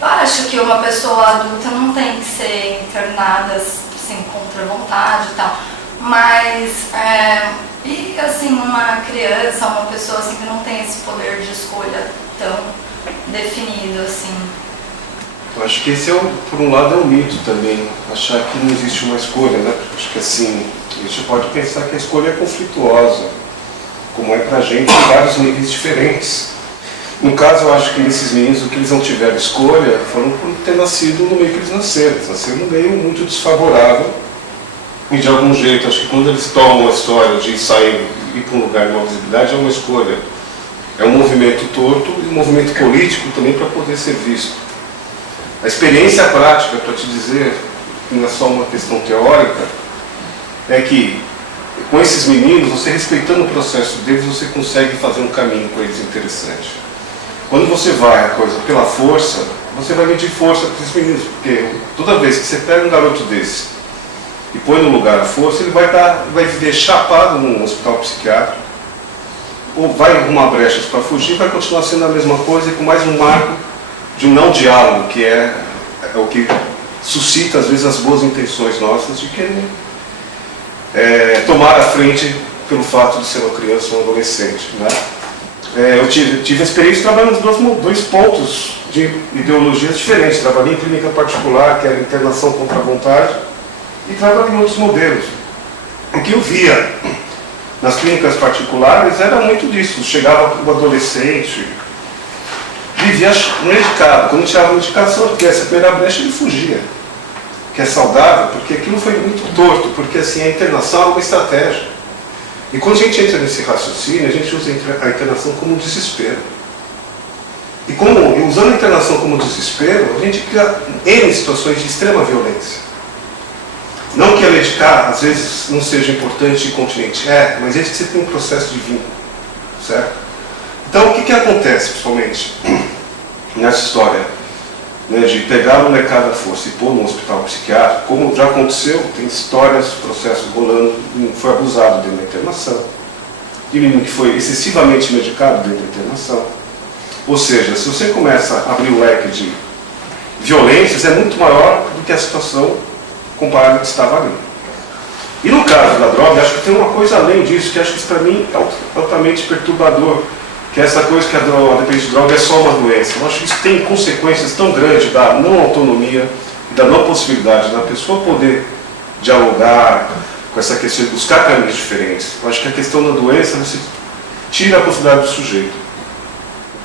Eu acho que uma pessoa adulta não tem que ser internada assim, contra a vontade e tal, mas e assim, uma criança, uma pessoa assim, que não tem esse poder de escolha tão definido assim. Eu acho que esse por um lado é um mito também, achar que não existe uma escolha, né? Acho que assim, a gente pode pensar que a escolha é conflituosa, como é pra gente em vários níveis diferentes. No caso, eu acho que esses meninos, o que eles não tiveram escolha, foram por ter nascido no meio que eles nasceram. Eles nasceram num meio muito desfavorável. E de algum jeito, acho que quando eles tomam a história de sair e ir para um lugar de uma visibilidade, é uma escolha. É um movimento torto e um movimento político também para poder ser visto. A experiência prática, para te dizer, que não é só uma questão teórica, é que com esses meninos, você respeitando o processo deles, você consegue fazer um caminho com eles interessante. Quando você vai a coisa pela força, você vai medir força para esses meninos, porque toda vez que você pega um garoto desse e põe no lugar a força, ele vai viver chapado num hospital psiquiátrico, ou vai arrumar brechas para fugir, vai continuar sendo a mesma coisa e com mais um marco de um não diálogo, que é o que suscita às vezes as boas intenções nossas de querer tomar a frente pelo fato de ser uma criança ou um adolescente, né? Eu tive a experiência trabalhando nos dois pontos de ideologias diferentes. Trabalhei em clínica particular, que era internação contra a vontade, e trabalhei em outros modelos. O que eu via nas clínicas particulares era muito disso. Chegava o adolescente, vivia medicado. Quando tirava a medicação, porque essa primeira brecha ele fugia. Que é saudável, porque aquilo foi muito torto, porque assim, a internação é uma estratégia. E quando a gente entra nesse raciocínio, a gente usa a internação como desespero. E usando a internação como desespero, a gente cria N situações de extrema violência. Não que a medicar, às vezes, não seja importante e continente, mas desde que você tem um processo de vínculo, certo? Então, o que acontece, principalmente, nessa história, né, de pegar o molecada à força e pôr no hospital psiquiátrico, como já aconteceu, tem histórias, processos rolando, foi abusado dentro da internação, de menino que foi excessivamente medicado dentro da internação. Ou seja, se você começa a abrir o leque de violências, é muito maior do que a situação comparada ao que estava ali. E no caso da droga, acho que tem uma coisa além disso, que acho que isso para mim é altamente perturbador, que é essa coisa que a dependência de droga é só uma doença. Eu acho que isso tem consequências tão grandes da não autonomia e da não possibilidade da pessoa poder dialogar com essa questão de buscar caminhos diferentes. Eu acho que a questão da doença, você tira a possibilidade do sujeito.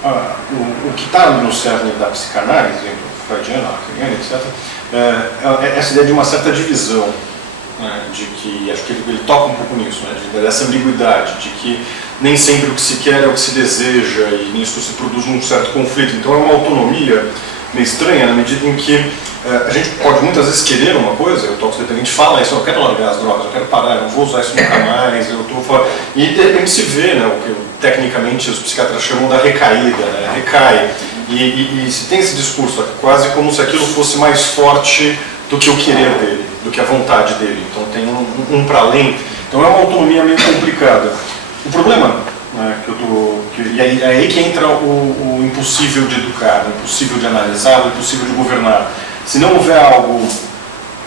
O que está no cerne da psicanálise, freudiana, lacaniana, etc., é essa ideia de uma certa divisão, né, de que, acho que ele toca um pouco nisso, né, dessa ambiguidade, de que nem sempre o que se quer é o que se deseja e nisso se produz um certo conflito. Então é uma autonomia meio estranha na medida em que a gente pode muitas vezes querer uma coisa, o toxicodependente fala isso, eu quero largar as drogas, eu quero parar, eu não vou usar isso nunca mais, eu estou fora. E de repente se vê, né, o que tecnicamente os psiquiatras chamam da recaída, né, recai. E se tem esse discurso, quase como se aquilo fosse mais forte do que o querer dele, do que a vontade dele. Então tem um para além. Então é uma autonomia meio complicada. O problema, né, é aí que entra o impossível de educar, o impossível de analisar, o impossível de governar. Se não houver algo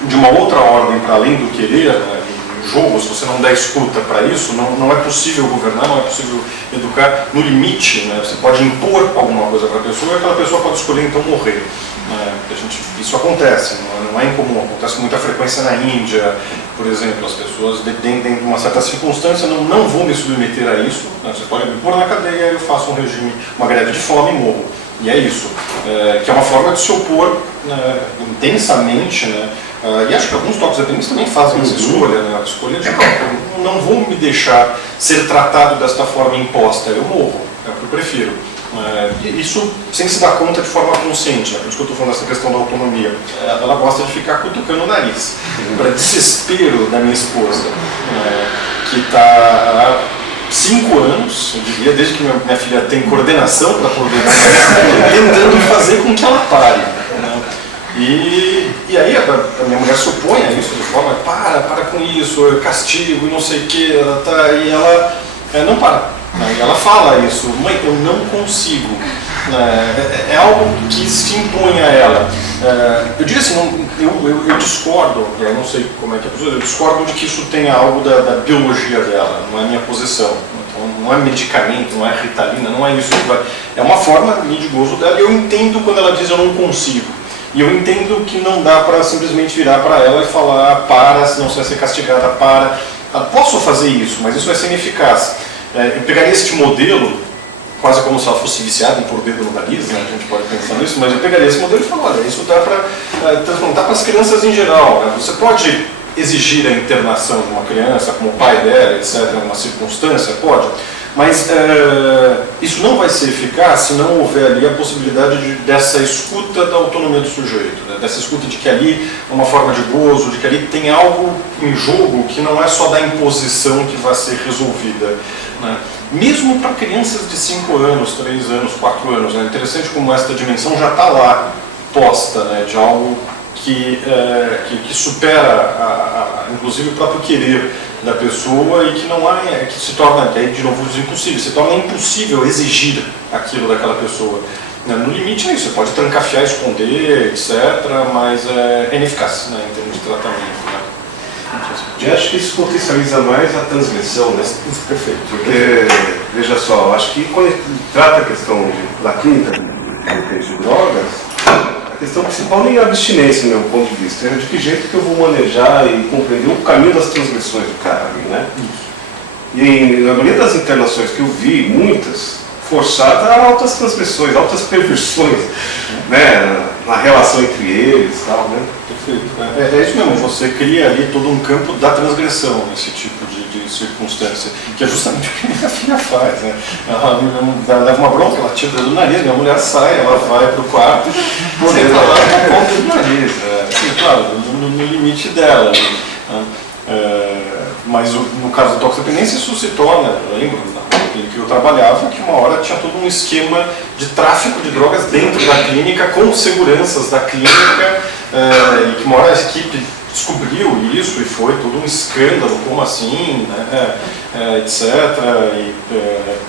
de uma outra ordem para além do querer, né, do jogo, se você não der escuta para isso, não é possível governar, não é possível educar. No limite, né, você pode impor alguma coisa para a pessoa e aquela pessoa pode escolher então morrer. Isso acontece, não é incomum, acontece com muita frequência na Índia, por exemplo. As pessoas, dentro de uma certa circunstância, não vou me submeter a isso, né, você pode me pôr na cadeia, eu faço um regime, uma greve de fome e morro. E é isso, que é uma forma de se opor intensamente, né, e acho que alguns toxicodependentes também fazem essa escolha, né, a escolha de não vou me deixar ser tratado desta forma imposta, eu morro, é o que eu prefiro. Isso sem se dar conta de forma consciente, né? Por isso que eu estou falando dessa questão da autonomia. Ela gosta de ficar cutucando o nariz, para desespero da minha esposa, que está há 5 anos, eu diria, desde que minha filha tem coordenação para poder tentando fazer com que ela pare. Né? E aí a minha mulher se opõe a isso de forma, para com isso, eu castigo e não sei o que, e ela não para. E ela fala isso, mãe, eu não consigo. É algo que se impõe a ela. Eu diria assim, eu discordo, eu não sei como é que é a pessoa, eu discordo de que isso tenha algo da biologia dela, não é a minha posição. Então, não é medicamento, não é Ritalina, não é isso que vai... É uma forma de gozo dela, e eu entendo quando ela diz eu não consigo. E eu entendo que não dá para simplesmente virar para ela e falar para, senão você vai ser castigada, para. Posso fazer isso, mas isso vai ser ineficaz. Eu pegaria este modelo, quase como se ela fosse viciada em pôr o dedo no nariz, né? A gente pode pensar nisso, mas eu pegaria esse modelo e falaria, olha, isso dá para transplantar para as crianças em geral. Né? Você pode exigir a internação de uma criança, como o pai dela, etc., em uma circunstância, pode. Mas isso não vai ser eficaz se não houver ali a possibilidade dessa escuta da autonomia do sujeito, né? Dessa escuta de que ali é uma forma de gozo, de que ali tem algo em jogo que não é só da imposição que vai ser resolvida. Né? Mesmo para crianças de 5 anos, 3 anos, 4 anos, é interessante como esta dimensão já está lá posta, né? De algo que supera, inclusive, o próprio querer da pessoa e que não há, que se torna, de novo, impossível, se torna impossível exigir aquilo daquela pessoa. No limite é isso, você pode trancafiar, esconder, etc., mas é ineficaz, né, em termos de tratamento. Né? Eu acho que isso potencializa mais a transgressão, né? Perfeito. Porque, veja só, acho que quando a gente trata a questão da clínica de drogas, a questão principal nem é a abstinência, do meu ponto de vista, é de que jeito que eu vou manejar e compreender o caminho das transgressões do cara, né? E na maioria das internações que eu vi, muitas, forçadas a altas transgressões, altas perversões, né? Na relação entre eles e tal, né? Perfeito. É isso mesmo, você cria ali todo um campo da transgressão nesse tipo de circunstância, que é justamente o que minha filha faz, né? Ela leva uma bronca, ela tira o dedo do nariz, minha mulher sai, ela vai para o quarto, poder falar com a ponta do nariz, assim, claro, no limite dela. Né? Mas no caso da toxicodependência isso se torna, eu lembro na clínica que eu trabalhava, que uma hora tinha todo um esquema de tráfico de drogas dentro da clínica, com seguranças da clínica, e que uma hora a equipe descobriu isso e foi todo um escândalo, como assim, né, etc.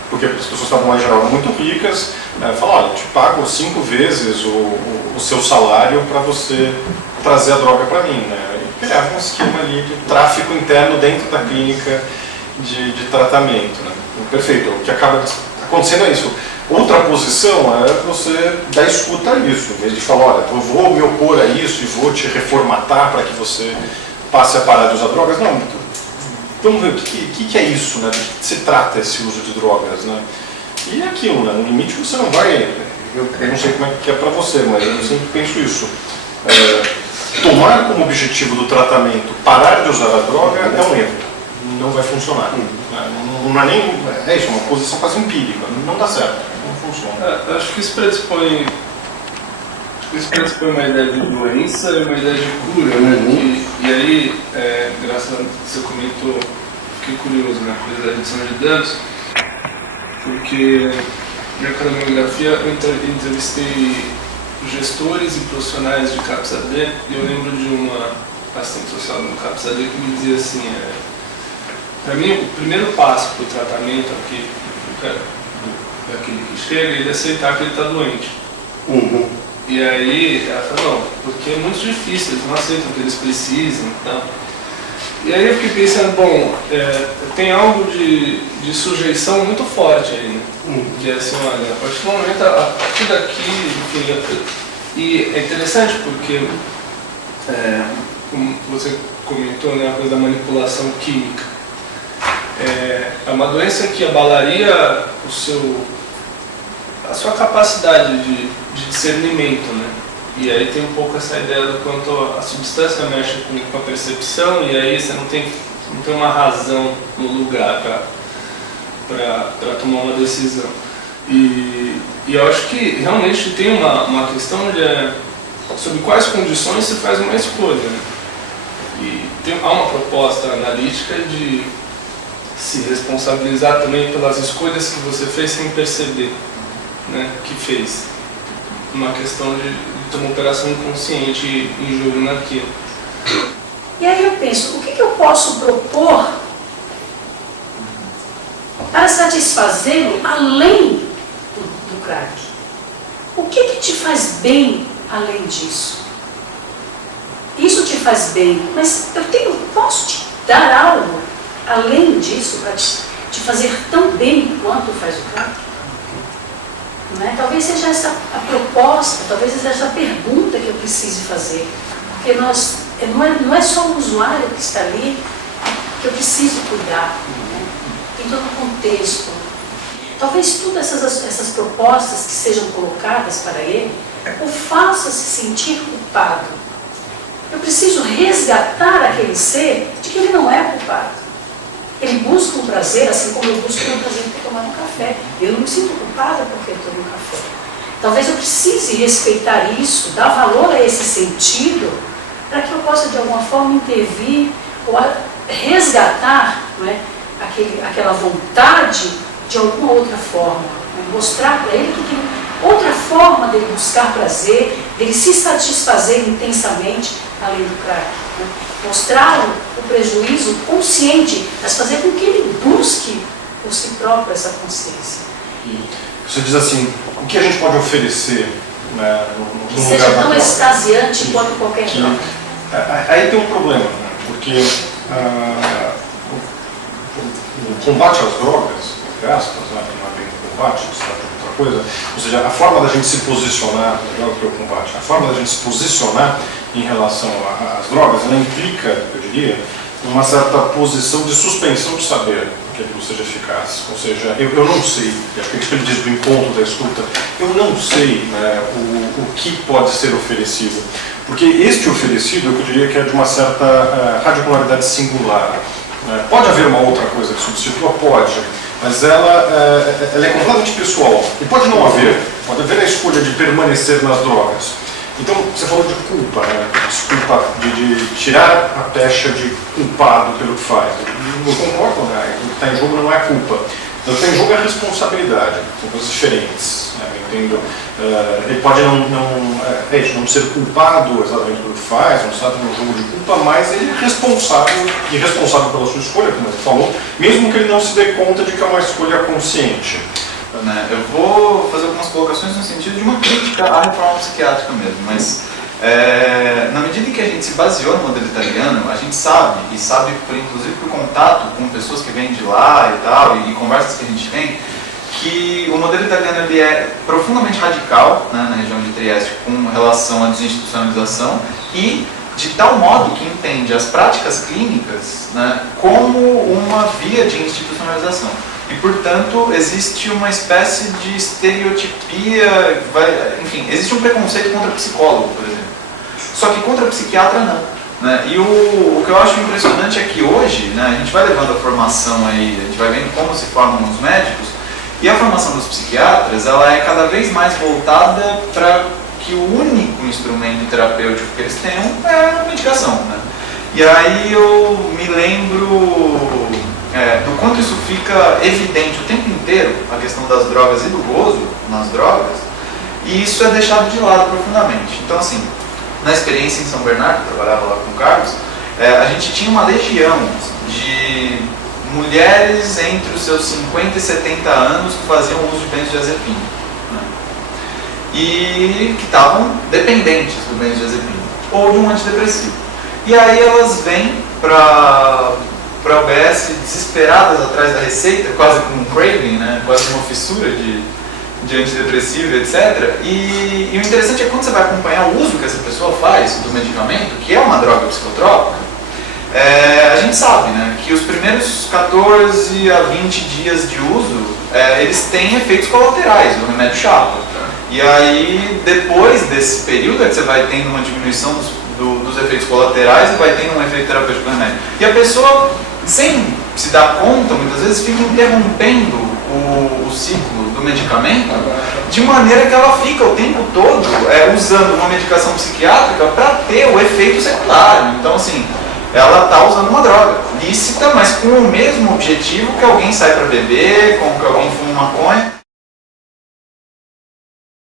Porque as pessoas estavam lá em geral muito ricas, falaram, olha, eu te pago 5 vezes o seu salário para você trazer a droga para mim. Né? E criava um esquema ali de tráfico interno dentro da clínica de tratamento. Né? Perfeito, o que acaba acontecendo é isso. Outra posição é você dar escuta a isso, em vez de falar, olha, eu vou me opor a isso e vou te reformatar para que você passe a parar de usar drogas. Não, vamos ver o que é isso, né? De que se trata esse uso de drogas, né? E é aquilo, né? No limite você não vai, eu não sei como é que é para você, mas eu sempre penso isso. Tomar como objetivo do tratamento parar de usar a droga é um erro, não vai funcionar. Não é nem, é isso, é uma posição quase empírica, não dá certo, não funciona. Acho que isso predispõe uma ideia de doença e uma ideia de cura, né? E aí, graças a você comentou, fiquei curioso na coisa da redução de danos, porque na cronometria eu entrevistei gestores e profissionais de CAPS-AD e eu lembro de uma assistente social do CAPS-AD que me dizia assim, para mim o primeiro passo para o tratamento aqui, daquele que chega, é ele aceitar que ele está doente. Uhum. E aí ela falou, não, porque é muito difícil, eles não aceitam que eles precisam. Então. E aí eu fiquei pensando, bom, tem algo de sujeição muito forte aí, né? Que é assim, olha, a partir do momento, a partir daqui, enfim, e é interessante porque, como você comentou, né, a coisa da manipulação química, é uma doença que abalaria a sua capacidade de discernimento, né? E aí tem um pouco essa ideia do quanto a substância mexe com a percepção e aí você não tem uma razão no lugar para tomar uma decisão. E eu acho que realmente tem uma questão sobre quais condições se faz uma escolha, né? E há uma proposta analítica de se responsabilizar também pelas escolhas que você fez sem perceber, né, que fez. Uma questão de ter uma operação inconsciente em jogo naquilo. E aí eu penso, o que eu posso propor para satisfazê-lo além do crack? o que te faz bem além disso? Isso te faz bem, mas posso te dar algo além disso para te fazer tão bem quanto faz o prato? Não é? Talvez seja essa a proposta, talvez seja essa a pergunta que eu precise fazer. Porque não é só o usuário que está ali que eu preciso cuidar. Né? Tem todo um contexto. Talvez todas essas propostas que sejam colocadas para ele o faça se sentir culpado. Eu preciso resgatar aquele ser de que ele não é culpado. Ele busca um prazer, assim como eu busco um prazer por tomar um café. Eu não me sinto culpada porque eu tomo um café. Talvez eu precise respeitar isso, dar valor a esse sentido, para que eu possa de alguma forma intervir ou resgatar, não é, aquela vontade de alguma outra forma. Né? Mostrar para ele que tem outra forma dele buscar prazer, dele se satisfazer intensamente além do crack. Né? Mostrar o prejuízo consciente, mas fazer com que ele busque por si próprio essa consciência. Você diz assim, o que a gente pode oferecer, né, que seja tão extasiante quanto qualquer droga. Aí tem um problema, né, porque o combate às drogas, entre aspas, né, não é bem um combate, se trata de outra coisa, ou seja, a forma da gente se posicionar, melhor do que o combate, a forma da gente se posicionar em relação às drogas, ela implica, eu diria, uma certa posição de suspensão de saber que aquilo seja eficaz. Ou seja, eu não sei, acho que ele diz do encontro, da escuta, eu não sei, né, o que pode ser oferecido. Porque este oferecido, eu diria que é de uma certa radicularidade singular. Né? Pode haver uma outra coisa que substitua? Pode, mas ela é completamente pessoal. E pode não haver, pode haver a escolha de permanecer nas drogas. Então, você falou de culpa, né? Desculpa, de tirar a pecha de culpado pelo que faz. Eu concordo, né? O que está em jogo não é culpa. O que está em jogo é a responsabilidade. São coisas diferentes. Né? Eu entendo. Ele pode não ser culpado exatamente pelo que faz, não está tendo um jogo de culpa, mas ele é responsável, e responsável pela sua escolha, como ele falou, mesmo que ele não se dê conta de que é uma escolha consciente. Eu vou fazer algumas colocações no sentido de uma crítica à reforma psiquiátrica mesmo, mas na medida em que a gente se baseou no modelo italiano, a gente sabe, inclusive por contato com pessoas que vêm de lá e tal, e conversas que a gente tem, que o modelo italiano ele é profundamente radical, né, na região de Trieste com relação à desinstitucionalização e de tal modo que entende as práticas clínicas, né, como uma via de institucionalização. E, portanto, existe uma espécie de estereotipia, enfim, existe um preconceito contra psicólogo, por exemplo. Só que contra psiquiatra não. Né? E o que eu acho impressionante é que hoje, né, a gente vai levando a formação aí, a gente vai vendo como se formam os médicos, e a formação dos psiquiatras, ela é cada vez mais voltada para que o único instrumento terapêutico que eles tenham é a medicação. Né? E aí eu me lembro do quanto isso fica evidente o tempo inteiro, a questão das drogas e do gozo nas drogas, e isso é deixado de lado profundamente. Então, assim, na experiência em São Bernardo, eu trabalhava lá com o Carlos, a gente tinha uma legião de mulheres entre os seus 50 e 70 anos que faziam uso de benzodiazepina, né? E que estavam dependentes do benzodiazepina ou de um antidepressivo. E aí elas vêm para a UBS desesperadas atrás da receita, quase com um craving, né? Quase uma fissura de antidepressivo, etc. E o interessante é quando você vai acompanhar o uso que essa pessoa faz do medicamento, que é uma droga psicotrópica, a gente sabe, né, que os primeiros 14 a 20 dias de uso, eles têm efeitos colaterais do remédio chapa. E aí, depois desse período, é que você vai tendo uma diminuição dos efeitos colaterais e vai tendo um efeito terapêutico do remédio. E a pessoa, sem se dar conta, muitas vezes fica interrompendo o ciclo do medicamento de maneira que ela fica o tempo todo usando uma medicação psiquiátrica para ter o efeito secundário. Então, assim, ela está usando uma droga lícita, mas com o mesmo objetivo que alguém sai para beber, com que alguém fuma maconha.